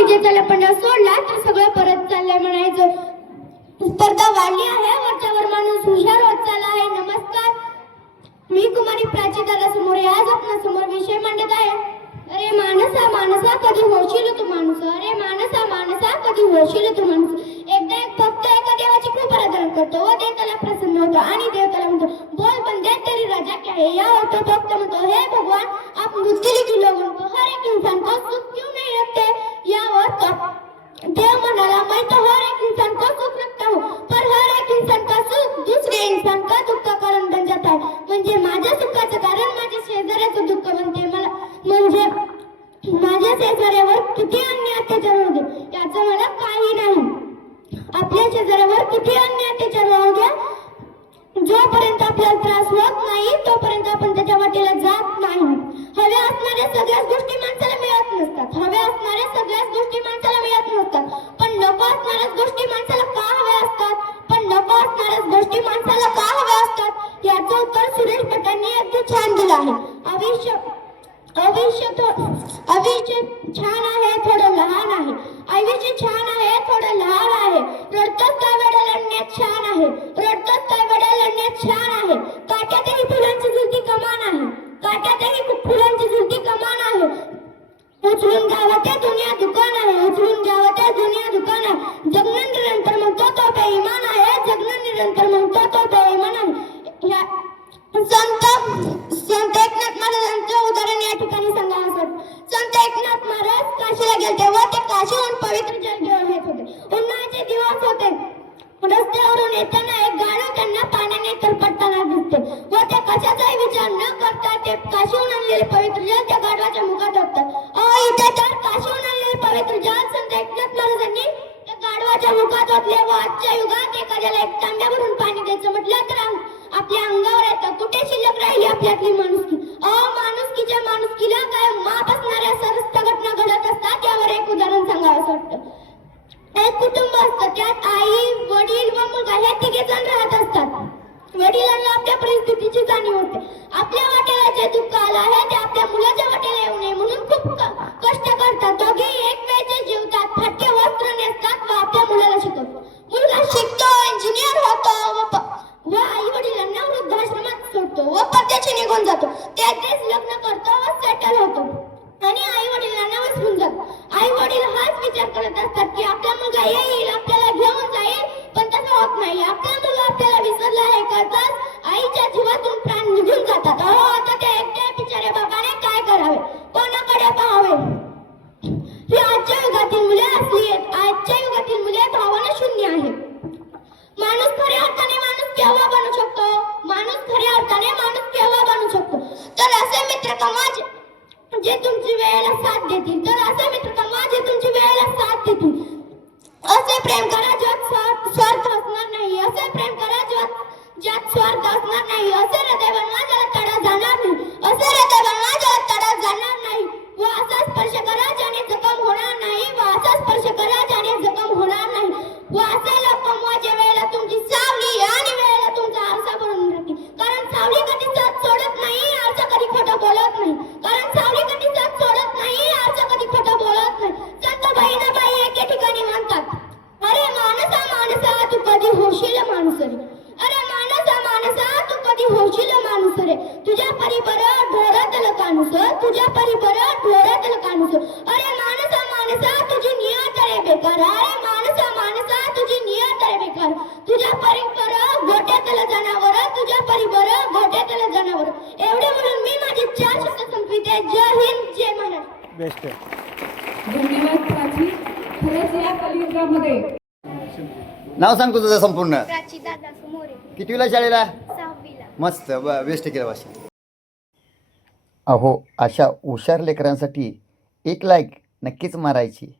विजेचा लपंडा सोडला तर सगळं परत चाललंय म्हणायचं. स्पर्धा वाढली आहे वरच्यावर माणूस हुशार होत चालला आहे. नमस्कार. मी कुमारी प्राची दादा समोर आज आपल्यासमोर विषय मांडत आहे. अरे माणसा माणसा कधी होशील तू माणूस? अरे माणसा माणसा कधी होशील तू माणूस? एकदा एक भक्त एका देवाची खूप आराधना करतो. व देव त्याला प्रसन्न होतो आणि देव त्याला म्हणतो बोल बंदे तेरी राजा क्या है? या होतो भक्त म्हणतो हे भगवान आप मुश्किल की लोगों को हो? हर एक इंसान को सुख क्यों यावर देव म्हणाला मैं तो हर एक इंसान का सुख रखता हूँ पर हर एक इंसान का सुख दुसरे इंसान का दुःख का कारण बन जाता है म्हणजे माझ्या सुखाचं कारण माझ्या शेजाऱ्याचं दुःख बनते मला. म्हणजे माझ्या शेजाऱ्यावर किती अन्य अत्याचार होते याचं मला काही नाही. आपल्या शेजाऱ्यावर किती अन्य अत्याचार होऊ द्या जोपर्यंत आपल्याला त्रास होत नाही तोपर्यंत आपण त्याच्या वाटेला जात नाही. हव्या असणाऱ्या सगळ्याच गोष्टी माणसाला मिळत नसतात. हव्या सगळ्याच गोष्टी माणसाला मिळत नसतात पण नको असणाऱ्याच गोष्टी माणसाला का हव्या असतात? पण नको असणाऱ्याच गोष्टी माणसाला का हव्या असतात? याचं उत्तर सुरेश भटांनी अगदी छान दिलं आहे. आयुष्य आयुष्य आयुष्य छान आहे थोडं लहान आहे. आयुष्य छान आहे थोडं लहान आहे. रडतच काय वेळा लढण्यात छान आहे. रडतच काय वेळा लढण्यात छान आहे. काट्यातही फुलांची झुलती कमान आहे काट्यातही खूप फुलांची झुलती कमान आहे उचलून गावात त्या दुनिया दुकानाला उचलून गावात त्या दुनिया दुकानात आहे जगणं निरंतर म्हणतो तो बेईमान आहे जगणं निरंतर म्हणतो तो बेईमान या संत संत एकनाथ महाराजांचं उदाहरण या ठिकाणी सांगा असं. संत एकनाथ महाराज काशीला गेले तेव्हा ते काशीहून पवित्र जल घेऊन येत होते. उन्हाळ्याचे दिवस होते. रस्त्यावरून येताना एक गाणं त्यांना पाण्याने तरपटताना दिसते. व ते कशाचाही विचार न करता ते काशीहून आणलेले पवित्र जल त्या गाढवाच्या मुखात टाकतात काशीहून तुझ्या संदेशात जल संत महाराजांनी त्या गाढवाच्या मुखात ओतले व आजच्या युगात एखाद्याला एक तांब्यावरून पाणी द्यायचं म्हटलं तर आपल्या अंगावर येतं कुठे शिल्लक राहिली आपल्यातली माणुसकी? अहो माणुसकीच्या माणुसकीला काय माप असणाऱ्या सरस्त घटना घडत असतात यावर एक उदाहरण सांगावं असं वाटतं. एक कुटुंब असतं त्यात आई वडील व मुलगा हे तिघे जण राहत असतात. वडिलांना आपल्या परिस्थितीची जाणीव होते. आपल्या वाट्याला जे दुःख आलं आहे ते आपल्या मुलाच्या वाट्याला जे तुमची वेळेला साथ देतील तर असे मित्र माझे तुमची वेळेला साथ देतील. असे प्रेम करा ज्यात स्वार्थ असणार नाही. असे प्रेम करा ज्यात ज्यात स्वार्थ असणार नाही. असे हृदय माझ्याला तडा जाणार नाही. असे हृदय माझ्याला तडा जाणार नाही. व असा स्पर्श करा ज्याने जखम होणार नाही. व असा स्पर्श करा ज्याने जखम होणार नाही. व असे लोक माझ्या वेळेला तुमची सावली आणि वेळेला तुमचा आरसा बनवून राहतील. कारण सावली कधी सोडत नाही आरसा कधी खोटं बोलत नाही. कधी होशील माणूस रे अरे माणसा माणसा तू कधी होशील माणूस रे तुझ्या परिबर ढोरातल कानुस तुझ्या परिबर ढोरातल कानुस. अरे माणसा माणसा तुझी नियत रे बेकार. अरे माणसा माणसा तुझी नियत रे बेकार. तुझ्या परिबर गोट्यातल जनावर तुझ्या परिबर गोट्यातल जनावर. एवढे म्हणून मी माझे चार शब्द संपविते. जय हिंद जय महाराष्ट्र. बेस्ट धन्यवाद प्राची. खरंच या कलियुगामध्ये नाव सांग तुझं संपूर्ण. प्राची दादा समोरे कितवीला शाळेला? सहावीला. मस्त ब बेस्ट केलं भाषा. अहो अशा हुशार लेकरांसाठी एक लाईक नक्कीच मारायची.